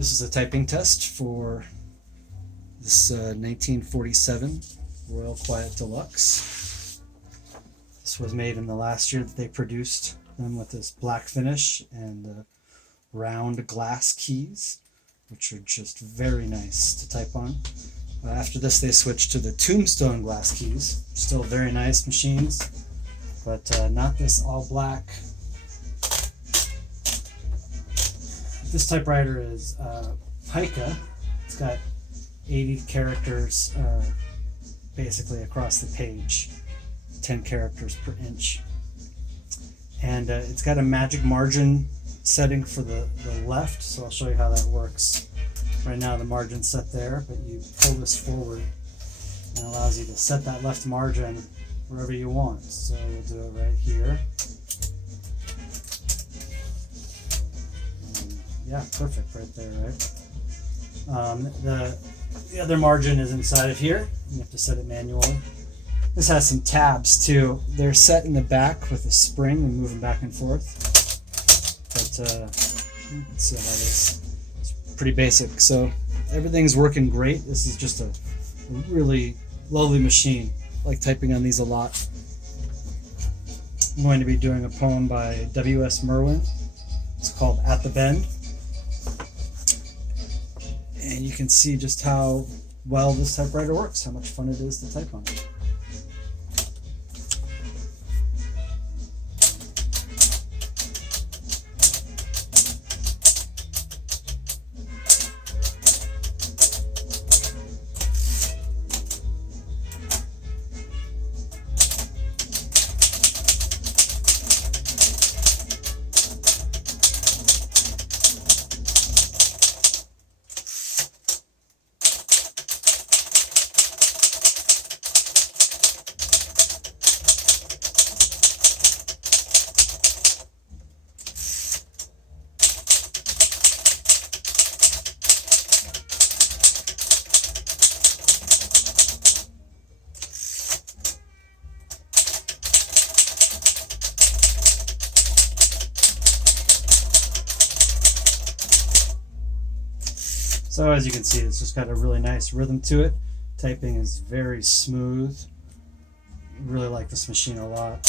This is a typing test for this 1947 Royal Quiet Deluxe. This was made in the last year that they produced them with this black finish and round glass keys, which are just very nice to type on. After this they switched to the tombstone glass keys, still very nice machines, but not this all black. This typewriter is Pica. It's got 80 characters basically across the page, 10 characters per inch. And it's got a magic margin setting for the left, so I'll show you how that works. Right now the margin's set there, but you pull this forward and it allows you to set that left margin wherever you want. So we'll do it right here. Yeah, perfect right there, right? The other margin is inside of here. You have to set it manually. This has some tabs too. They're set in the back with a spring and moving back and forth. But let's see how that is. It's pretty basic. So everything's working great. This is just a really lovely machine. I like typing on these a lot. I'm going to be doing a poem by W.S. Merwin. It's called At the Bend. And you can see just how well this typewriter works, how much fun it is to type on it. So as you can see, it's just got a really nice rhythm to it. Typing is very smooth. Really like this machine a lot.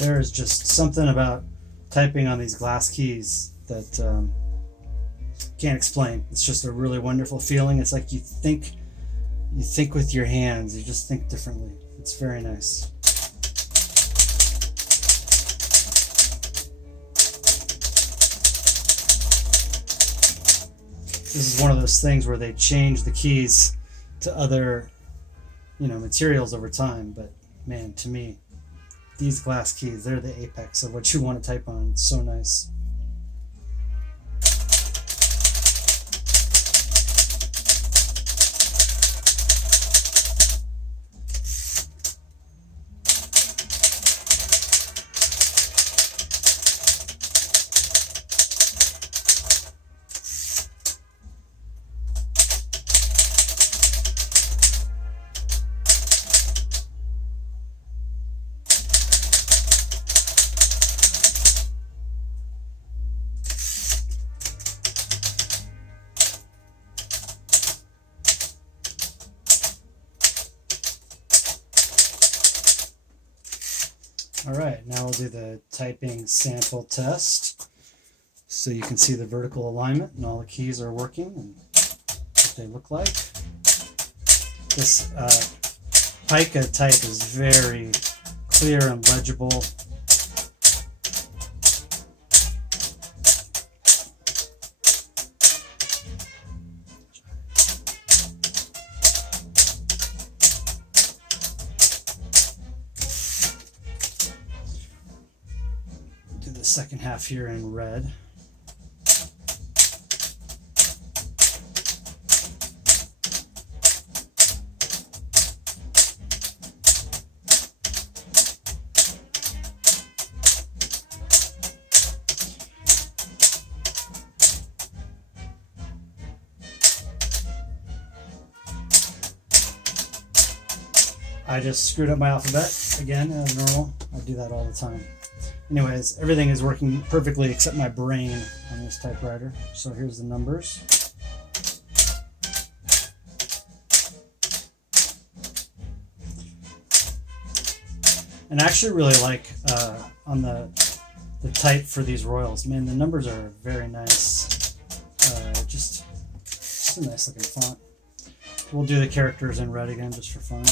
There is just something about typing on these glass keys that can't explain. It's just a really wonderful feeling. It's like you think with your hands. You just think differently. It's very nice. This is one of those things where they change the keys to other, materials over time. But man, to me, these glass keys, they're the apex of what you want to type on. It's so nice. All right, now we'll do the typing sample test. So you can see the vertical alignment and all the keys are working and what they look like. This Pica type is very clear and legible. the second half here in red. I just screwed up my alphabet again, as normal. I do that all the time. Anyways, everything is working perfectly except my brain on this typewriter. So here's the numbers. And I actually really like on the type for these Royals. Man, the numbers are very nice. Just a nice looking font. We'll do the characters in red again just for fun.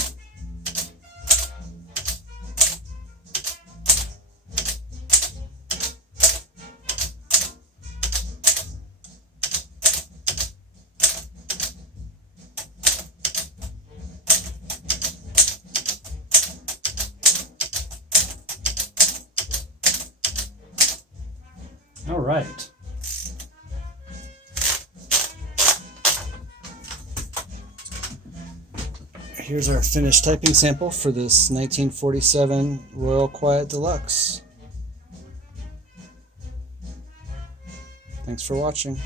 All right. Here's our finished typing sample for this 1947 Royal Quiet Deluxe. Thanks for watching.